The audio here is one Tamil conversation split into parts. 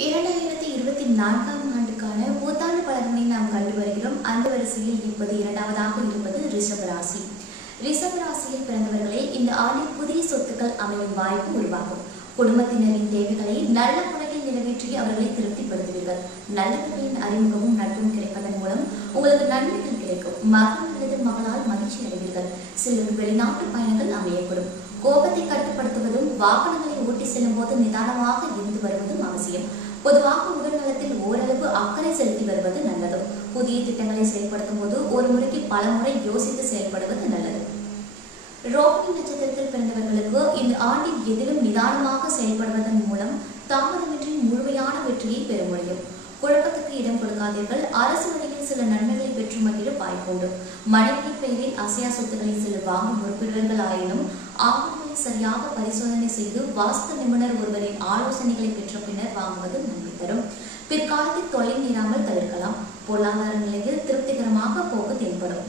இரண்டாயிரத்தி இருபத்தி நான்காம் ஆண்டுக்கான புத்தாண்டு பலன்களை நாம் கண்டு வருகிறோம். அந்த வரிசையில் இப்போது இரண்டாவதாக இருப்பது ரிஷப ராசி. ரிஷப ராசியில் பிறந்தவர்களே இந்த ஆண்டில் புதிய சொத்துக்கள் அமையும் வாய்ப்பு உருவாகும். குடும்பத்தினரின் தேவைகளை நல்ல முறையில் நிறைவேற்றி அவர்களை திருப்திப்படுத்துவீர்கள். நல்லவர்களின் அறிமுகமும் நட்பும் கிடைப்பதன் மூலம் உங்களுக்கு நன்மைகள் கிடைக்கும். மகன் அல்லது மகளால் மகிழ்ச்சி அடைவீர்கள். சிலருக்கு வெளிநாட்டு பயணங்கள் அமையப்படும் கோபத்தை கட்டுப்படுத்துவதும் வாகனங்களை ஓட்டி செல்லும் போது நிதானமாக அவசியம். பொதுவாக உடல்நலத்தில் ஓரளவு அக்கறை செலுத்தி வருவது நல்லது. புதிய திட்டங்களை செயல்படுத்தும் போது ஒரு முறைக்கு பல முறை யோசித்து செயல்படுவது நல்லது. ரோஹிணி நட்சத்திரத்தில் பிறந்தவர்களுக்கு இந்த ஆண்டில் எதிலும் நிதானமாக செயல்படுவதன் மூலம் தாமதமின்றி முழுமையான வெற்றியை பெற முடியும். குழப்பத்துக்கு இடம் கொடுக்காதீர்கள். அரசு வழியில் சில நன்மைகளை பெற்று மகிழ வாய்ப்போடும் மனைவி பெயரில் அசையா சொத்துக்களை சில வாங்கும் உறுப்பினர்கள் ஆயினும் ஆகும் சரியாக பரிசோதனை செய்து வாஸ்து நிபுணர் ஒருவரின் ஆலோசனைகளை பெற்ற பின்னர் வாங்குவது நன்மை தரும். பிற்காலத்தில் தொலை நீராமல் தவிர்க்கலாம். பொருளாதார நிலையில் திருப்திகரமாக போக தென்படும்.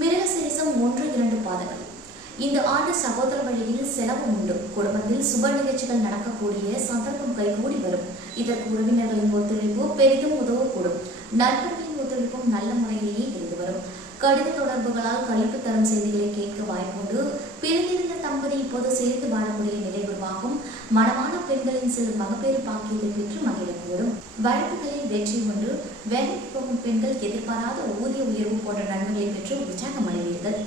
மிருகசீரிசம் ஒன்று இரண்டு பாதங்கள். இந்த ஆண்டு சகோதர வழியில் செலவு உண்டு. குடும்பத்தில் சுப நிகழ்ச்சிகள் நடக்கக்கூடிய சந்தர்ப்பம் கைகூடி வரும். இதற்கு உறவினர்களின் ஒத்துழைப்பு பெரிதும் உதவக்கூடும். நண்பர்களின் ஒத்துழைப்பும் நல்ல முறையிலேயே இருந்து வரும். கடித தொடர்புகளால் கழிப்பு தரும் செய்திகளை கேட்க வாய்ப்புண்டு. பிரிந்திருந்த தம்பதி இப்போது சேர்த்து வாழக்கூடிய நிலை உருவாகும். மனமான பெண்களின் சில மகப்பேறு பாக்கியத்தை பெற்று மகிழக்கூடும். வழக்குகளில் வெற்றி ஒன்று வேலைக்கு போகும் பெண்கள் எதிர்பாராத ஊதிய உயர்வு போன்ற நன்மைகளை பெற்று உற்சாகம் அடைவீர்கள்.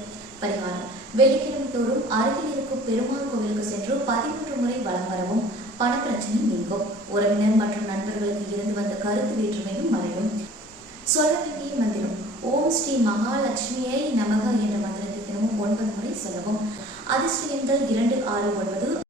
பரிகாரம். வெள்ளிக்கிழமை தோறும் அருகில் இருக்கும் பெருமாள் கோவிலுக்கு சென்று பதிமூன்று முறை வலம் வரவும் பணப்பிரச்சனை நீங்கும். உறவினர் மற்றும் நண்பர்களுக்கு இருந்து வந்த கருத்து வேற்றுமையும் மறையும். சொல்ல வேண்டிய மந்திரம். ஓம் ஸ்ரீ மகாலட்சுமியை நமக என்ற ஒன்பது முறை சொல்லவும். அதிர்ஷ்ட எண்கள் இரண்டு ஆறு ஒன்பது